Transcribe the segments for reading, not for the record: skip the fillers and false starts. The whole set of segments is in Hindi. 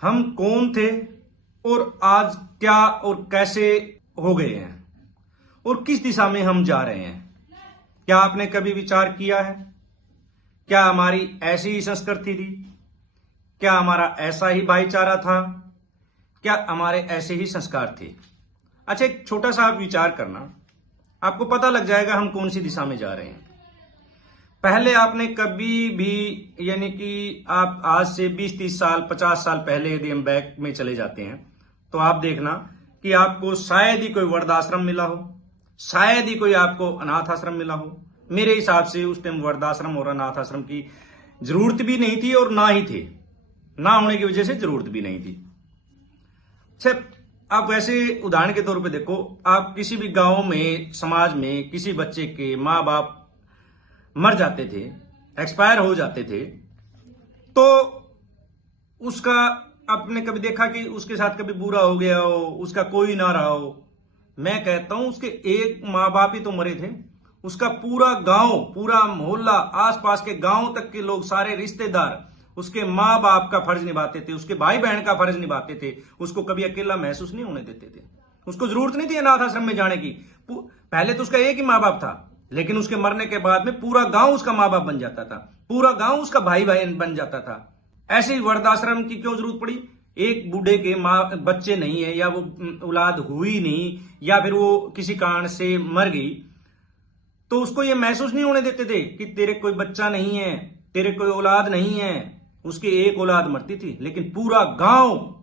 हम कौन थे और आज क्या और कैसे हो गए हैं और किस दिशा में हम जा रहे हैं। क्या आपने कभी विचार किया है? क्या हमारी ऐसी ही संस्कृति थी? क्या हमारा ऐसा ही भाईचारा था? क्या हमारे ऐसे ही संस्कार थे? अच्छा, एक छोटा सा आप विचार करना, आपको पता लग जाएगा हम कौन सी दिशा में जा रहे हैं। पहले आपने कभी भी, यानी कि आप आज से 20-30 साल 50 साल पहले यदि हम बैक में चले जाते हैं तो आप देखना कि आपको शायद ही कोई वृद्धाश्रम मिला हो, शायद ही कोई आपको अनाथ आश्रम मिला हो। मेरे हिसाब से उस टाइम वृद्धाश्रम और अनाथ आश्रम की जरूरत भी नहीं थी और ना ही थे, ना होने की वजह से जरूरत भी नहीं थी। अच्छा, आप वैसे उदाहरण के तौर पे देखो, आप किसी भी गांव में, समाज में किसी बच्चे के माँ बाप मर जाते थे, एक्सपायर हो जाते थे, तो उसका आपने कभी देखा कि उसके साथ कभी बुरा हो गया हो, उसका कोई ना रहा हो? मैं कहता हूं उसके एक माँ बाप ही तो मरे थे, उसका पूरा गांव, पूरा मोहल्ला, आसपास के गांव तक के लोग, सारे रिश्तेदार उसके माँ बाप का फर्ज निभाते थे, उसके भाई बहन का फर्ज निभाते थे। उसको कभी अकेला महसूस नहीं होने देते थे। उसको जरूरत नहीं थी अनाथ आश्रम में जाने की। पहले तो उसका एक ही माँ बाप था, लेकिन उसके मरने के बाद में पूरा गांव उसका माँ बाप बन जाता था, पूरा गांव उसका भाई बहन बन जाता था। ऐसे ही वृद्धाश्रम की क्यों जरूरत पड़ी? एक बूढ़े के माँ बच्चे नहीं है, या वो औलाद हुई नहीं, या फिर वो किसी कारण से मर गई, तो उसको ये महसूस नहीं होने देते थे कि तेरे कोई बच्चा नहीं है, तेरे कोई औलाद नहीं है। उसकी एक औलाद मरती थी, लेकिन पूरा गांव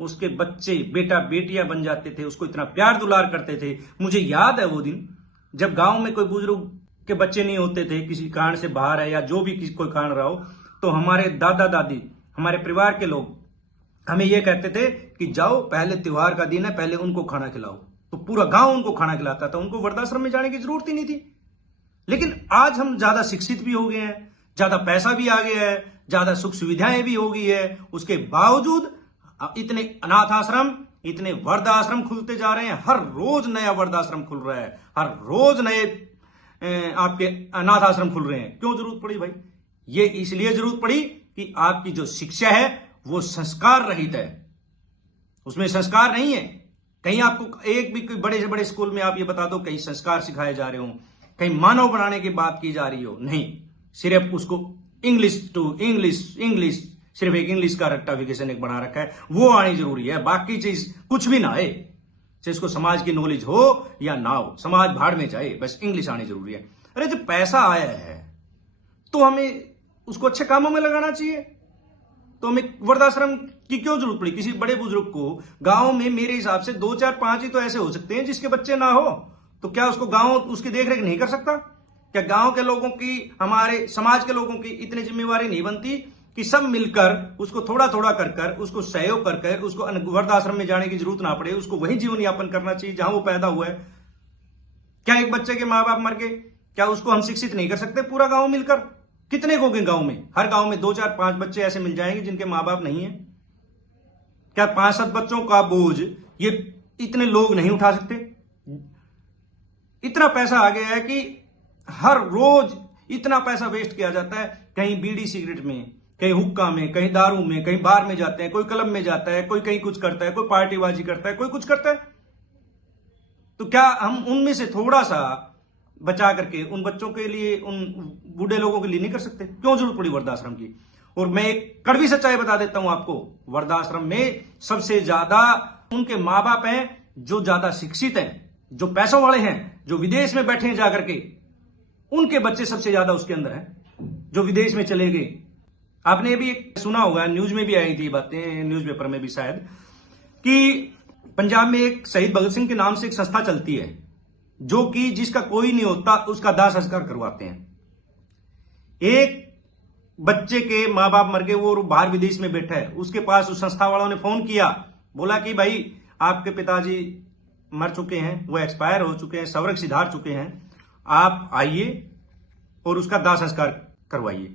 उसके बच्चे, बेटा बेटियां बन जाते थे, उसको इतना प्यार दुलार करते थे। मुझे याद है वो दिन जब गांव में कोई बुजुर्ग के बच्चे नहीं होते थे, किसी कारण से बाहर है या जो भी कोई कारण रहा हो, तो हमारे दादा दादी, हमारे परिवार के लोग हमें ये कहते थे कि जाओ, पहले त्योहार का दिन है, पहले उनको खाना खिलाओ। तो पूरा गांव उनको खाना खिलाता था, उनको वृद्धाश्रम में जाने की जरूरत ही नहीं थी। लेकिन आज हम ज्यादा शिक्षित भी हो गए हैं, ज्यादा पैसा भी आ गया है, ज्यादा सुख सुविधाएं भी हो गई है, उसके बावजूद इतने अनाथ आश्रम, इतने वृद्धाश्रम खुलते जा रहे हैं। हर रोज नया वृद्धाश्रम खुल रहा है, हर रोज नए आपके अनाथ आश्रम खुल रहे हैं। क्यों जरूरत पड़ी भाई? ये इसलिए जरूरत पड़ी कि आपकी जो शिक्षा है वो संस्कार रहित है, उसमें संस्कार नहीं है। कहीं आपको एक भी कोई बड़े से बड़े स्कूल में आप ये बता दो कहीं संस्कार सिखाए जा रहे हो, कहीं मानव बनाने की बात की जा रही हो? नहीं, सिर्फ उसको इंग्लिश टू इंग्लिश, इंग्लिश, सिर्फ एक इंग्लिश का रट्टाफिकेशन एक बना रखा है, वो आनी जरूरी है। बाकी चीज कुछ भी ना आए, जिसको समाज की नॉलेज हो या ना हो, समाज भाड़ में जाए, बस इंग्लिश आनी जरूरी है। अरे जब पैसा आया है तो हमें उसको अच्छे कामों में लगाना चाहिए। तो हमें वृद्धाश्रम की क्यों जरूरत पड़ी? किसी बड़े बुजुर्ग को गांव में मेरे हिसाब से 2 4 5 ही तो ऐसे हो सकते हैं जिसके बच्चे ना हो, तो क्या उसको गांव उसकी देखरेख नहीं कर सकता? क्या गांव के लोगों की, हमारे समाज के लोगों की इतनी जिम्मेवारी नहीं बनती कि सब मिलकर उसको थोड़ा थोड़ा कर उसको सहयोग कर उसको वृद्धाश्रम में जाने की जरूरत ना पड़े, उसको वही जीवन यापन करना चाहिए जहां वो पैदा हुआ है? क्या एक बच्चे के माँ बाप मर गए, क्या उसको हम शिक्षित नहीं कर सकते? पूरा गांव मिलकर, कितने होंगे गांव में? हर गांव में 2 4 5 बच्चे ऐसे मिल जाएंगे जिनके माँ बाप नहीं है। क्या 5-7 बच्चों का बोझ ये इतने लोग नहीं उठा सकते? इतना पैसा आ गया है कि हर रोज इतना पैसा वेस्ट किया जाता है, कहीं बीड़ी सिगरेट में, कहीं हुक्का में, कहीं दारू में, कहीं बार में जाते हैं, कोई क्लब में जाता है, कोई कहीं कुछ करता है, कोई पार्टीबाजी करता है, कोई कुछ करता है। तो क्या हम उनमें से थोड़ा सा बचा करके उन बच्चों के लिए, उन बूढ़े लोगों के लिए नहीं कर सकते? क्यों जरूरत पड़ी वृद्धाश्रम की? और मैं एक कड़वी सच्चाई बता देता हूं आपको, वृद्धाश्रम में सबसे ज्यादा उनके माँ बाप हैं जो ज्यादा शिक्षित हैं, जो पैसों वाले हैं, जो विदेश में बैठे हैं जाकर के, उनके बच्चे सबसे ज्यादा उसके अंदर हैं जो विदेश में चले गए। आपने भी एक सुना होगा, न्यूज में भी आई थी बातें, न्यूज़पेपर में भी शायद, कि पंजाब में एक शहीद भगत सिंह के नाम से एक संस्था चलती है जो कि जिसका कोई नहीं होता उसका दाह संस्कार करवाते हैं। एक बच्चे के माँ बाप मर गए, वो बाहर विदेश में बैठा है, उसके पास उस संस्था वालों ने फोन किया, बोला कि भाई आपके पिताजी मर चुके हैं, वो एक्सपायर हो चुके हैं, स्वर्ग सिधार चुके हैं, आप आइए और उसका दाह संस्कार करवाइए।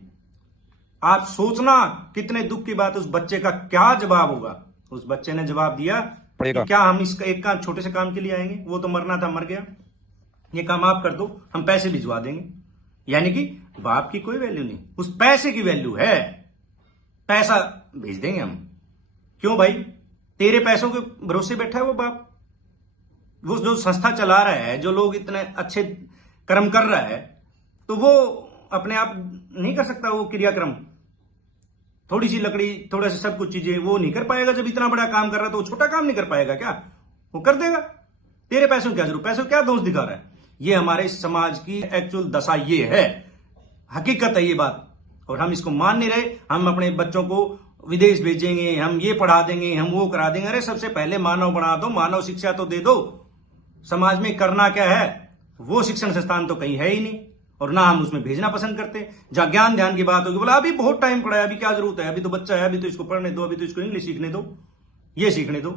आप सोचना कितने दुख की बात, उस बच्चे का क्या जवाब होगा। उस बच्चे ने जवाब दिया कि क्या हम इसका एक काम, छोटे से काम के लिए आएंगे? वो तो मरना था, मर गया, ये काम आप कर दो, हम पैसे भिजवा देंगे। यानी कि बाप की कोई वैल्यू नहीं, उस पैसे की वैल्यू है, पैसा भेज देंगे हम। क्यों भाई? तेरे पैसों के भरोसे बैठा है वो बाप। वो जो संस्था चला रहा है, जो लोग इतने अच्छे कर्म कर रहा है, तो वो अपने आप नहीं कर सकता वो क्रियाक्रम? थोड़ी सी लकड़ी, थोड़ा सा सब कुछ चीजें वो नहीं कर पाएगा? जब इतना बड़ा काम कर रहा है तो वो छोटा काम नहीं कर पाएगा क्या? वो कर देगा। तेरे पैसों की क्या जरूरत? पैसों क्या दोष दिखा रहा है? ये हमारे समाज की एक्चुअल दशा ये है, हकीकत है ये बात। और हम इसको मान नहीं रहे। हम अपने बच्चों को विदेश भेजेंगे, हम ये पढ़ा देंगे, हम वो करा देंगे। अरे सबसे पहले मानव बना दो, मानव शिक्षा तो दे दो। समाज में करना क्या है वो शिक्षण संस्थान तो कहीं है ही नहीं, और ना हम उसमें भेजना पसंद करते। जहां ज्ञान ध्यान की बात होगी, बोला अभी बहुत टाइम पड़ा है, अभी क्या जरूरत है, अभी तो बच्चा है, अभी तो इसको पढ़ने दो, अभी तो इसको इंग्लिश सीखने दो, ये सीखने दो।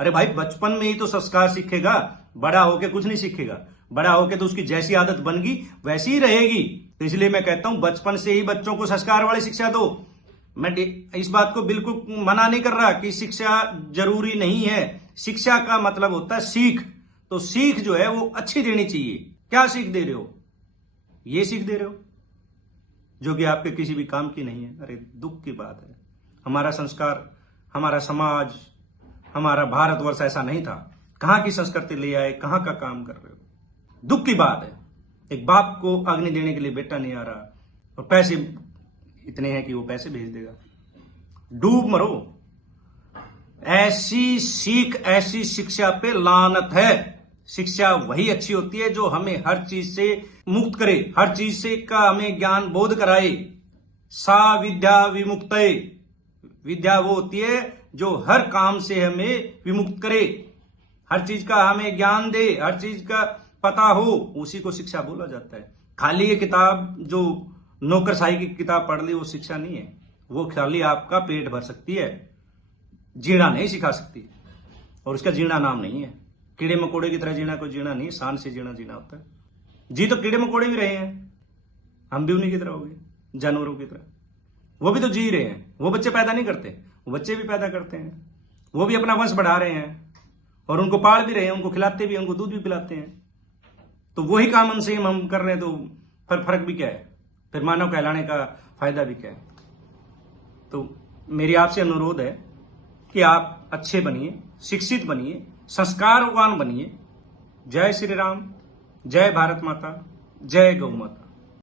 अरे भाई बचपन में ही तो संस्कार सीखेगा, बड़ा होके कुछ नहीं सीखेगा। बड़ा होके तो उसकी जैसी आदत बन गई वैसी ही रहेगी। तो इसलिए मैं कहता हूं बचपन से ही बच्चों को संस्कार वाली शिक्षा दो। मैं इस बात को बिल्कुल मना नहीं कर रहा कि शिक्षा जरूरी नहीं है। शिक्षा का मतलब होता है सीख। तो सीख जो है वो अच्छी देनी चाहिए। क्या सीख दे रहे हो? ये सीख दे रहे हो जो कि आपके किसी भी काम की नहीं है। अरे दुख की बात है। हमारा संस्कार, हमारा समाज, हमारा भारतवर्ष ऐसा नहीं था। कहां की संस्कृति ले आए, कहां का काम कर रहे हो? दुख की बात है। एक बाप को अग्नि देने के लिए बेटा नहीं आ रहा, और पैसे इतने हैं कि वो पैसे भेज देगा। डूब मरो। ऐसी सीख, ऐसी शिक्षा पे लानत है। शिक्षा वही अच्छी होती है जो हमें हर चीज से मुक्त करे, हर चीज से का हमें ज्ञान बोध कराए। सा विद्या विमुक्तये। विद्या वो होती है जो हर काम से हमें विमुक्त करे, हर चीज का हमें ज्ञान दे, हर चीज का पता हो, उसी को शिक्षा बोला जाता है। खाली ये किताब जो नौकरशाही की किताब पढ़ ली वो शिक्षा नहीं है। वो खाली आपका पेट भर सकती है, जीना नहीं सिखा सकती, और उसका जीना नाम नहीं है। कीड़े मकोड़े की तरह जीना कोई जीना नहीं, शान से जीना जीना होता है। जी तो कीड़े मकोड़े भी रहे हैं, हम भी उन्हीं की तरह हो गए, जानवरों की तरह। वो भी तो जी रहे हैं। वो बच्चे पैदा नहीं करते, वो बच्चे भी पैदा करते हैं। वो भी अपना वंश बढ़ा रहे हैं, और उनको पाल भी रहे हैं, उनको खिलाते भी हैं, उनको दूध भी पिलाते हैं। तो वही काम हमसे हम कर रहे हैं, तो फर्क भी क्या है? फिर मानव कहलाने का फायदा भी क्या है? तो मेरी आपसे अनुरोध है कि आप अच्छे बनिए, शिक्षित बनिए, संस्कारवान बनिए। जय श्री राम, जय भारत माता, जय गौ माता।